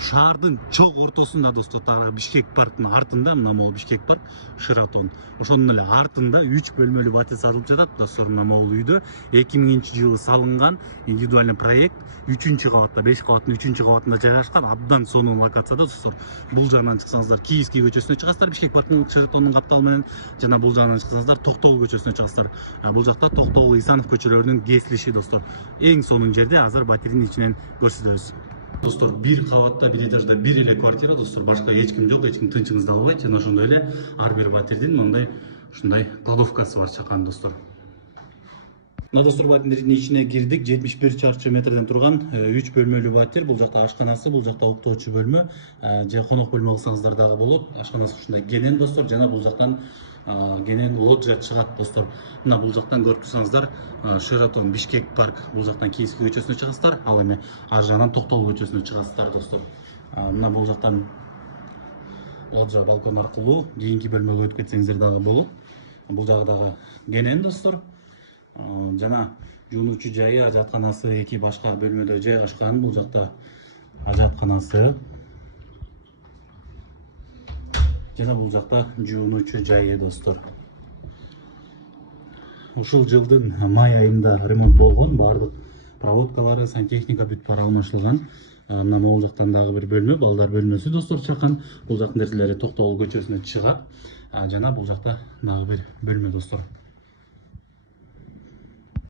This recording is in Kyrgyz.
шаардын чок ортосунда достор, тагы Бишкек парктын артында, мына могу Бишкек парк, Шератон. Ошонун эле артында 3 бөлмөлүү батир сатылып жатат достор. Мына могу үйдө 2000-жылы салынган индивидуальный проект, 3-кабатта, 5 кабаттын 3-кабатында жайгашкан, абдан сонун локацияда достор. Бул жагынан чыксаңыздар Киевский көчөсүнө чыгасыздар, Бишкек парктын Шератондун капталы менен, жана бул жагынан чыксаңыздар Токтогул көчөсүнө чыгасыздар. Бул жакта Токтогул, Исанов көчөлөрүнүн кесилиши достор. Эң сонун жерде азыр батирдин ичинен көрсөтөбүз. Достор, бир кабатта, бир этажда бир эле квартира достор, башка эч ким жок, эч ким тынчыңызды албайт. Жана ошондой эле ар бир батирдин мындай ушундай кладовкасы бар чакан достор. Мына достор, батирдин ичине кирдик. 71 чарчы метрден турган 3 бөлмөлүү батир. Бул жакта ашканасы, бул жакта уктоочу бөлмө, же конок бөлмө алсаңыздар дагы болот. Ашканасы ушундай кенен достор, жана бул жактан кенен лоджия чыгат достор. Мына бул жактан көрүп турсаңыздар, Шератон, Бишкек парк, бул жактан Киевский көчөсүнө чыгасыздар, ал эми ар жагынан Токтогул көчөсүнө чыгасыздар достор. Мына бул жактан лоджия балкон аркылуу кийинки бөлмөгө өтүп кетсеңиздер дагы болот. Бул жагы дагы кенен достор. Жана жуунуучу жайы, ажатканасы эки башка бөлмөдө жайгашкан. Бул жакта ажатканасы, жана бул жакта жуунуучу жайы достор. Ушул жылдын май айында ремонт болгон, баардык проводкалары, сантехника бүт баары алмашылган. Мына могул жактан дагы бир бөлмө, балдар бөлмөсү достор чакан. Бул жактын нерселери Токтогул көчөсүнө чыгат. Жана бул жакта дагы бир бөлмө достор.